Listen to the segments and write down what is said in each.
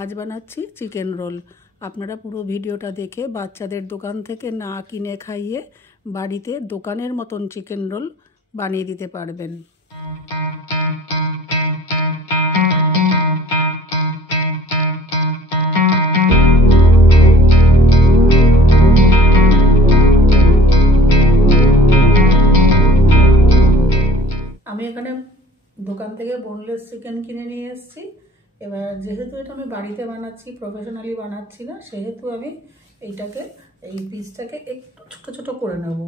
আজ বানাচ্ছি chicken roll. আপনারা পুরো ভিডিওটা দেখে বাচ্চাদের দোকান থেকে না কিনে খাইয়ে বাড়িতে দোকানের মতন চিকেন রোল বানিয়ে দিতে পারবেন। আমি এখানে দোকান থেকে বোনলেস চিকেন কিনে নিয়ে এসেছি। এবার যেহেতু এটা আমি বাড়িতে বানাচ্ছি, প্রফেশনালি বানাচ্ছি না, সেহেতু আমি এই পিসটাকে একটু ছোট ছোট করে নেব।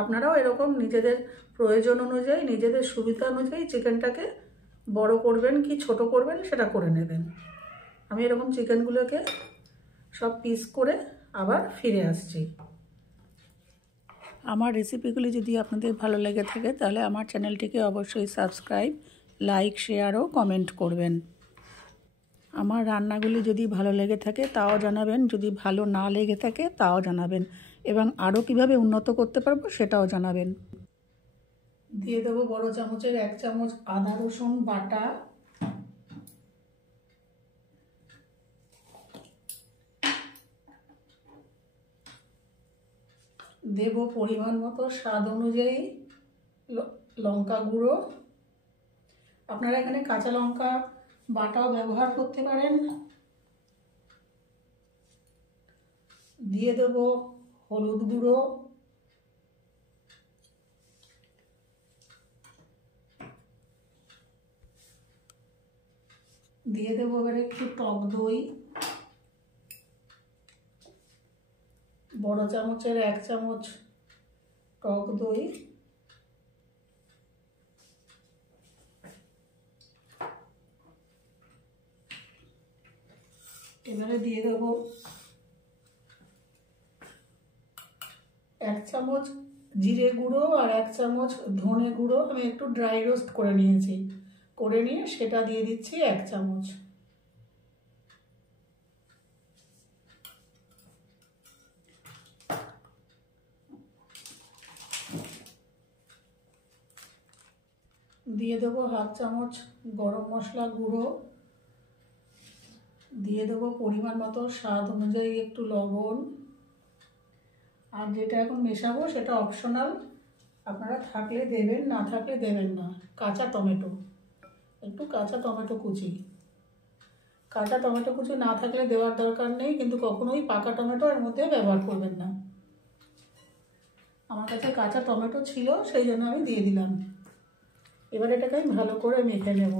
আপনারাও এরকম নিজেদের প্রয়োজন অনুযায়ী, নিজেদের সুবিধা অনুযায়ী চিকেনটাকে বড় করবেন কি ছোট করবেন সেটা করে নেবেন। আমি এরকম চিকেনগুলোকে সব পিস করে আবার ফিরে আসছি। আমার রেসিপিগুলি যদি আপনাদের ভালো লেগে থাকে তাহলে আমার চ্যানেলটিকে অবশ্যই সাবস্ক্রাইব, লাইক, শেয়ার ও কমেন্ট করবেন। আমার রান্নাগুলি যদি ভালো লেগে থাকে তাও জানাবেন, যদি ভালো না লেগে থাকে তাও জানাবেন, এবং আরও কিভাবে উন্নত করতে পারবো সেটাও জানাবেন। দিয়ে দেবো বড় চামচের 1 চামচ আদা রসুন বাটা, দেব পরিমাণ মতো স্বাদ অনুযায়ী লঙ্কা গুঁড়ো। আপনারা এখানে কাঁচা লঙ্কা বাটাও ব্যবহার করতে পারেন। দিয়ে দেব হলুদ গুঁড়ো, দিয়ে দেব এবার একটু টক দই, বড় চামচের 1 চামচ টক দই, এবারে দিয়ে দেব 1 চামচ জিরে গুঁড়ো আর 1 চামচ ধনে গুঁড়ো। আমি একটু ড্রাই রোস্ট করে নিয়েছি, করে নিয়ে সেটা দিয়ে দিচ্ছি 1 চামচ। দিয়ে দেবো 1/2 চামচ গরম মশলা গুঁড়ো, দিয়ে দেবো পরিমাণ মতো স্বাদ অনুযায়ী একটু লবণ। আর যেটা এখন মেশাবো সেটা অপশনাল, আপনারা থাকলে দেবেন, না থাকলে দেবেন না। কাঁচা টমেটো, একটু কাঁচা টমেটো কুচি। কাঁচা টমেটো কুচি না থাকলে দেওয়ার দরকার নেই, কিন্তু কখনোই পাকা টমেটো এর মধ্যে ব্যবহার করবেন না। আমার কাছে কাঁচা টমেটো ছিল, সেই জন্য আমি দিয়ে দিলাম। এবার এটাকে আমি ভালো করে মেখে নেব।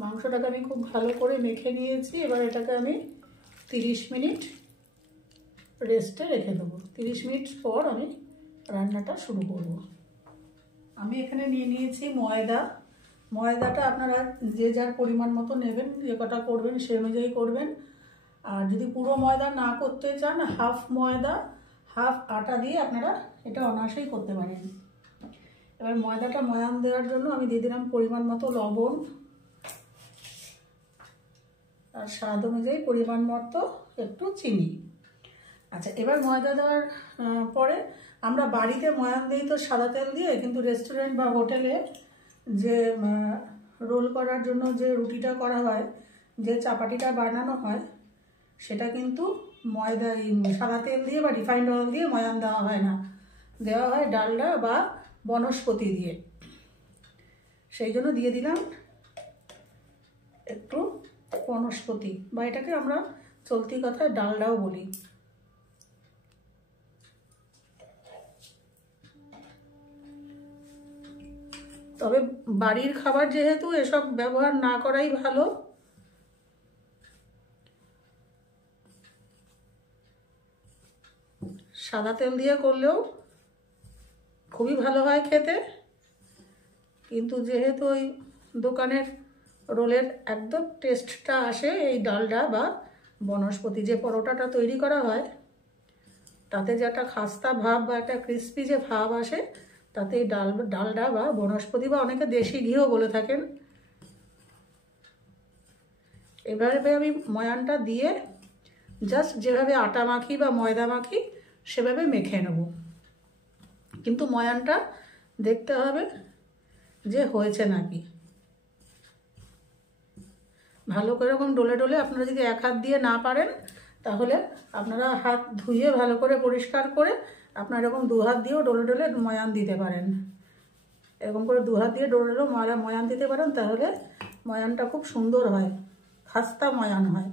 মাংসটাকে আমি খুব ভালো করে মেখে নিয়েছি। এবার এটাকে আমি 30 মিনিট রেস্টে রেখে দেবো। 30 মিনিট পর আমি রান্নাটা শুরু করব। আমি এখানে নিয়ে নিয়েছি ময়দা। ময়দাটা আপনারা যে যার পরিমাণ মতো নেবেন, যে কটা করবেন সেই অনুযায়ী করবেন। আর যদি পুরো ময়দা না করতে চান, হাফ ময়দা হাফ আটা দিয়ে আপনারা এটা অনায়াসেই করতে পারেন। এবার ময়দাটা ময়ান দেওয়ার জন্য আমি দিয়ে দিলাম পরিমাণ মতো লবণ, আর স্বাদ অনুযায়ী পরিমাণ মতো একটু চিনি। আচ্ছা, এবার ময়দা দেওয়ার পরে আমরা বাড়িতে ময়ান দিই তো সাদা তেল দিয়ে, কিন্তু রেস্টুরেন্ট বা হোটেলে যে রোল করার জন্য যে রুটিটা করা হয়, যে চাপাটিটা বানানো হয়, সেটা কিন্তু ময়দা সাদা তেল দিয়ে বা রিফাইন্ড অয়েল দিয়ে ময়ান দেওয়া হয় না, দেওয়া হয় ডালডা বা বনস্পতি দিয়ে। সেই জন্য দিয়ে দিলাম একটু বনস্পতি, বা এটাকে আমরা চলতি কথায় ডালডাও বলি। তবে বাড়ির খাবার যেহেতু, এসব ব্যবহার না করাই ভালো। সাদা তেল দিয়ে করলেও খুবই ভালো হয় খেতে, কিন্তু যেহেতু ওই দোকানের রোলের একদম টেস্টটা আসে এই ডালডা বা বনস্পতি, যে পরোটাটা তৈরি করা হয় তাতে যে একটা খাস্তা ভাব বা একটা ক্রিস্পি যে ভাব আসে, তাতে এই ডালডা বা বনস্পতি বা অনেকে দেশি ঘিও বলে থাকেন, এভাবে আমি ময়ানটা দিয়ে জাস্ট যেভাবে আটা মাখি বা ময়দা মাখি সেভাবে মেখে নেব। কিন্তু ময়ানটা দেখতে হবে যে হয়েছে নাকি। ভালো করে এরকম ডলে ডলে, আপনারা যদি এক হাত দিয়ে না পারেন তাহলে আপনারা হাত ধুয়ে ভালো করে পরিষ্কার করে আপনারা এরকম দু হাত দিয়েও ডলে ডলে ময়ান দিতে পারেন। এরকম করে দু হাত দিয়ে ডলে ডলে ময়ান দিতে পারেন, তাহলে ময়ানটা খুব সুন্দর হয়, খাস্তা ময়ান হয়।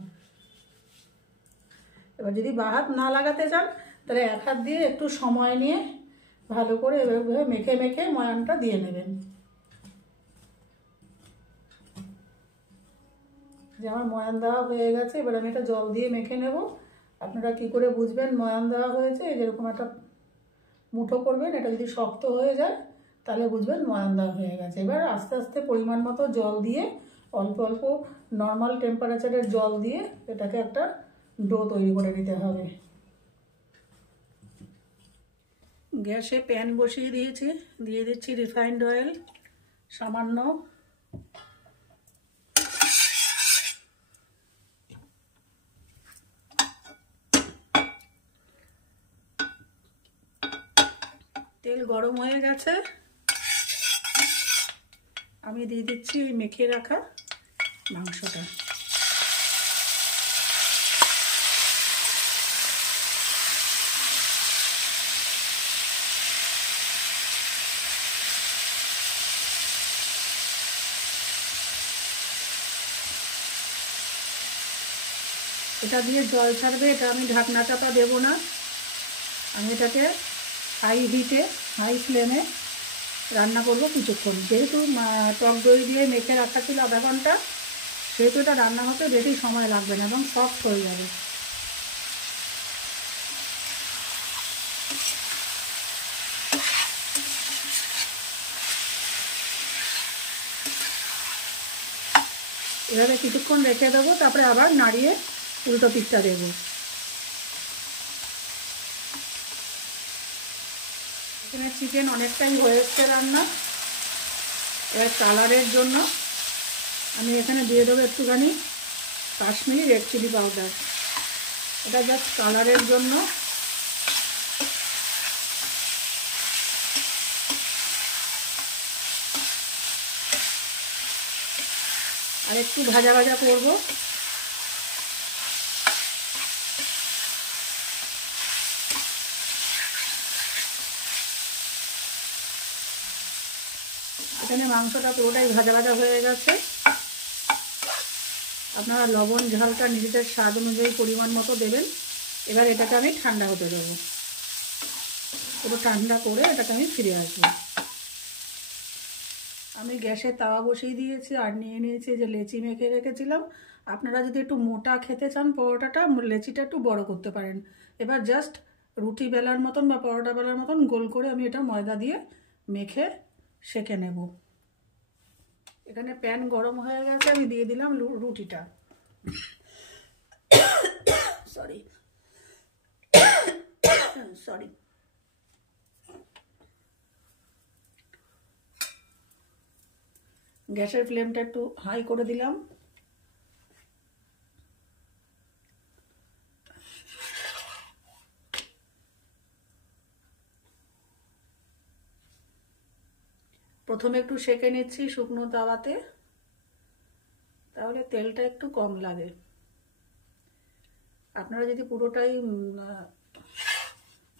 এবার যদি বা হাত না লাগাতে চান তাহলে এক হাত দিয়ে একটু সময় নিয়ে ভালো করে এভাবে মেখে মেখে ময়ানটা দিয়ে নেবেন। যে আমার ময়ান দেওয়া হয়ে গেছে, এবার আমি এটা জল দিয়ে মেখে নেব। আপনারা কি করে বুঝবেন ময়ান দেওয়া হয়েছে? যেরকম একটা মুঠো করবেন, এটা যদি শক্ত হয়ে যায় তাহলে বুঝবেন ময়ান দেওয়া হয়ে গেছে। এবার আস্তে আস্তে পরিমাণ মতো জল দিয়ে, অল্প অল্প নর্মাল টেম্পারেচারের জল দিয়ে এটাকে একটা ডো তৈরি করে নিতে হবে। গ্যাসে প্যান বসিয়ে দিয়েছি, দিয়ে দিচ্ছি রিফাইন্ড অয়েল সামান্য। তেল গরম হয়ে গেছে, আমি দিয়ে দিচ্ছি মেখে রাখা মাংসটা। এটা দিয়ে জল ছাড়বে, এটা আমি ঢাকনা চাপা দেবো না। আমি এটাকে হাই হিটে, হাই ফ্লেমে রান্না করব কিছুক্ষণ। যেহেতু টক দই দিয়ে মেখে রাখা ছিল আধা ঘন্টা, সেহেতু এটা রান্না হতে বেশি সময় লাগবে না এবং সফট হয়ে যাবে। এভাবে কিছুক্ষণ রেখে দেবো, তারপরে আবার নাড়িয়ে উল্টো পিঠটা দেবো। এখানে চিকেন অনেকটাই হয়ে এসছে রান্না। এবার কালারের জন্য আমি এখানে দিয়ে দেবো একটুখানি কাশ্মীরি রেড চিলি পাউডার। এটা জাস্ট কালারের জন্য। আর একটু ভাজা ভাজা করবো। এখানে মাংসটা পুরোটাই ভাজা ভাজা হয়ে গেছে। আপনারা লবণ ঝালটা নিজেদের স্বাদ অনুযায়ী পরিমাণ মতো দেবেন। এবার এটাকে আমি ঠান্ডা হতে দেবো, পুরো ঠান্ডা করে এটাকে আমি ফিরে আসবো। আমি গ্যাসে তাওয়া বসিয়ে দিয়েছি আর নিয়ে নিয়েছি যে লেচি মেখে রেখেছিলাম। আপনারা যদি একটু মোটা খেতে চান পরোটাটা, লেচিটা একটু বড় করতে পারেন। এবার জাস্ট রুটি বেলার মতন বা পরোটা বেলার মতন গোল করে আমি এটা ময়দা দিয়ে মেখে সেঁকে নেব। এখানে প্যান গরম হয়ে গেছে, আমি দিয়ে দিলাম রুটিটা। সরি। গ্যাসের ফ্লেমটা একটু হাই করে দিলাম। প্রথমে একটু সেঁকে নিচ্ছি শুকনো তাওয়াতে, তাহলে তেলটা একটু কম লাগে। আপনারা যদি পুরোটাই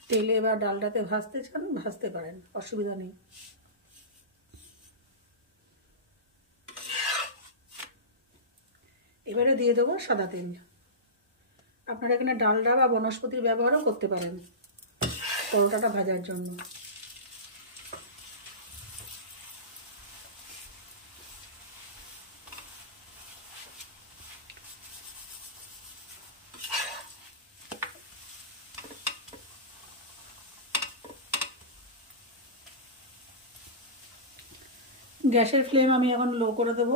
তেলে বা ডালটাতে ভাজতে চান ভাজতে পারেন, অসুবিধা নেই। এবারে দিয়ে দেবো সাদা তেল। আপনারা এখানে ডালডা বা বনস্পতির ব্যবহারও করতে পারেন পরোটাটা ভাজার জন্য। গ্যাসের ফ্লেম আমি এখন লো করে দেব।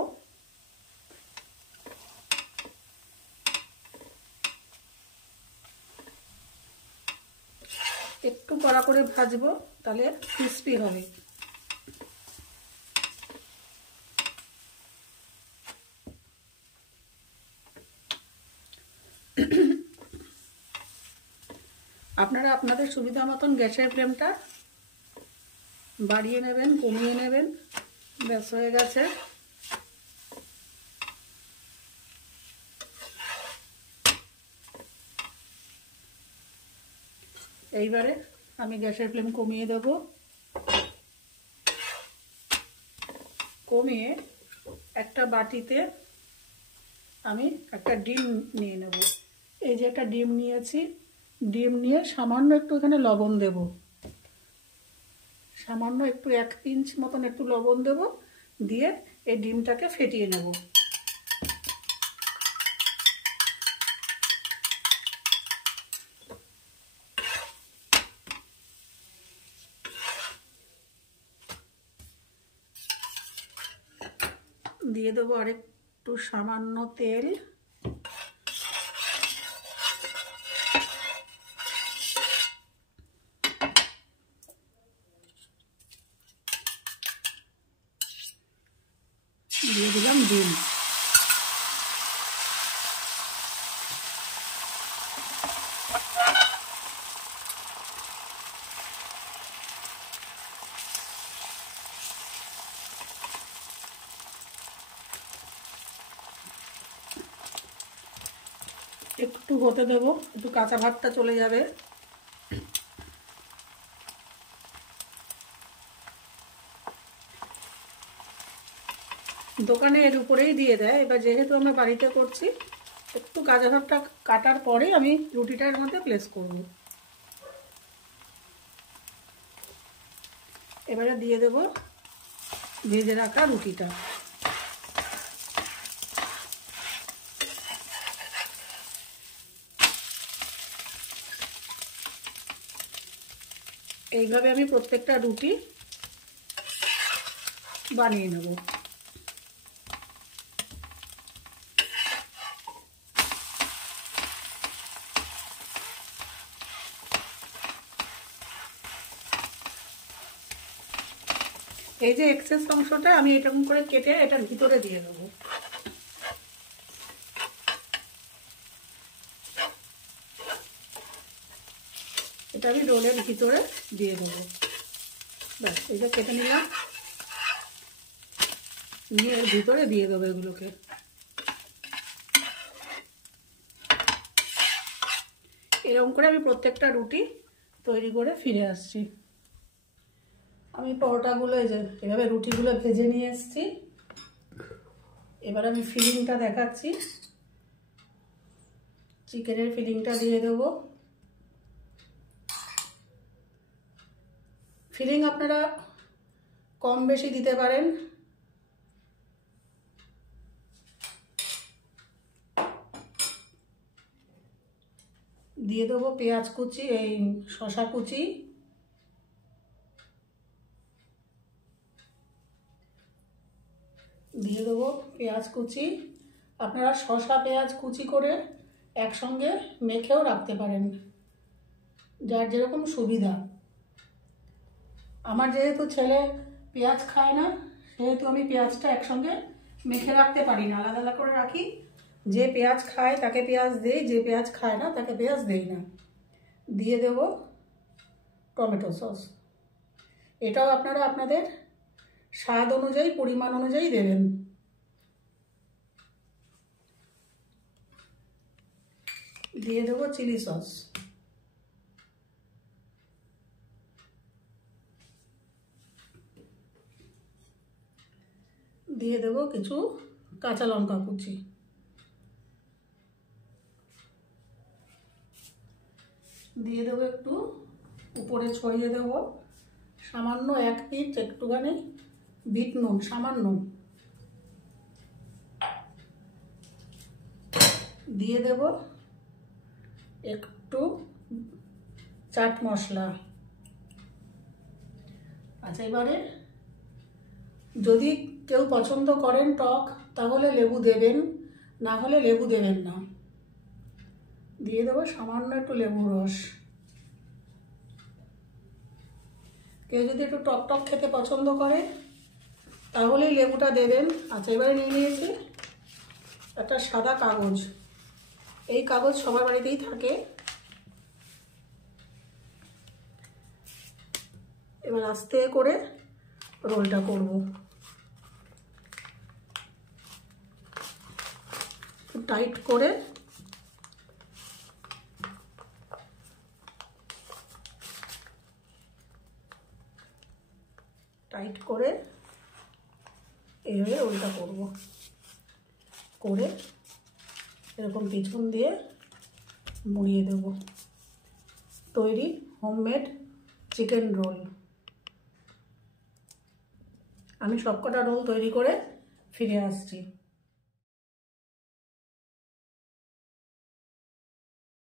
একটু কড়া করে ভাজবো, তাহলে ক্রিস্পি হবে। আপনারা আপনাদের সুবিধা মতন গ্যাসের ফ্লেমটা বাড়িয়ে নেবেন, কমিয়ে নেবেন। ব্যাস হয়ে গেছে। এইবারে আমি গ্যাসের ফ্লেম কমিয়ে দেব। কমিয়ে একটা বাটিতে আমি একটা ডিম নিয়ে নেব। এই যে একটা ডিম নিয়েছি, ডিম নিয়ে সামান্য একটু এখানে লবণ দেব, সামান্য একটু 1 পিঞ্চ মতন একটু লবণ দেব, দিয়ে এই ডিমটাকে ফেটিয়ে নেব। দিয়ে দেবো আরেকটু সামান্য তেল, দিয়ে দিলাম ডিম। একটু হতে দেবো, একটু কাঁচা ভাবটা চলে যাবে। দোকানে এর উপরেই দিয়ে দেয়, এবার যেহেতু আমরা বাড়িতে করছি, একটু কাঁচা ভাবটা কাটার পরে আমি রুটিটার মধ্যে প্লেস করব। এবারে দিয়ে দেব ভেজে রাখা রুটিটা। এইভাবে আমি প্রত্যেকটা রুটি বানিয়ে নেব। এই যে এক্সেস অংশটা আমি এরকম করে কেটে এটার ভিতরে দিয়ে দেবো। এটা আমি রোলের ভিতরে দিয়ে দেবো। ব্যাস, এটা কেটে নিলাম, নিয়ে এর ভিতরে দিয়ে দেবো এগুলোকে। এরকম করে আমি প্রত্যেকটা রুটি তৈরি করে ফিরে আসছি। আমি পরোটাগুলো এই যে এভাবে রুটিগুলো ভেজে নিয়ে এসেছি। এবার আমি ফিলিংটা দেখাচ্ছি। চিকেনের ফিলিংটা দিয়ে দেবো। ফিলিং আপনারা কম বেশি দিতে পারেন। দিয়ে দেবো পেঁয়াজ কুচি, এই শসা কুচি, দিয়ে দেবো পেঁয়াজ কুচি। আপনারা শসা পেঁয়াজ কুচি করে একসঙ্গে মেখেও রাখতে পারেন, যার যেরকম সুবিধা। আমার যেহেতু ছেলে পেঁয়াজ খায় না, সেহেতু আমি পেঁয়াজটা একসঙ্গে মেখে রাখতে পারি না, আলাদা আলাদা করে রাখি। যে পেঁয়াজ খায় তাকে পেঁয়াজ দেই, যে পেঁয়াজ খায় না তাকে পেঁয়াজ দেই না। দিয়ে দেব টমেটো সস। এটাও আপনারা আপনাদের স্বাদ অনুযায়ী, পরিমাণ অনুযায়ী দেবেন। দিয়ে দেবো চিলি সস। দিয়ে দেব কিছু কাঁচা লঙ্কা কুচি। দিয়ে দেবো একটু উপরে ছড়িয়ে দেবো সামান্য 1 পিঞ্চ একটুখানি বিট নুন, সামান্য। দিয়ে দেব একটু চাট মশলা। আচ্ছা, এবারে যদি কেউ পছন্দ করেন টক, তাহলে লেবু দেবেন, না হলে লেবু দেবেন না। দিয়ে দেবো সামান্য একটু লেবুর রস। কেউ যদি একটু টক টক খেতে পছন্দ করে তাহলেই লেবুটা দেবেন। আচ্ছা, এবারে নিয়ে নিয়েছি একটা সাদা কাগজ। এই কাগজ সবার বাড়িতেই থাকে। এবার আস্তে করে রোলটা করব। টাইট করে এইভাবে রোলটা করব, করে এরকম পিছন দিয়ে মুড়িয়ে দেব। তৈরি হোমমেড চিকেন রোল। আমি সবকটা রোল তৈরি করে ফিরে আসছি।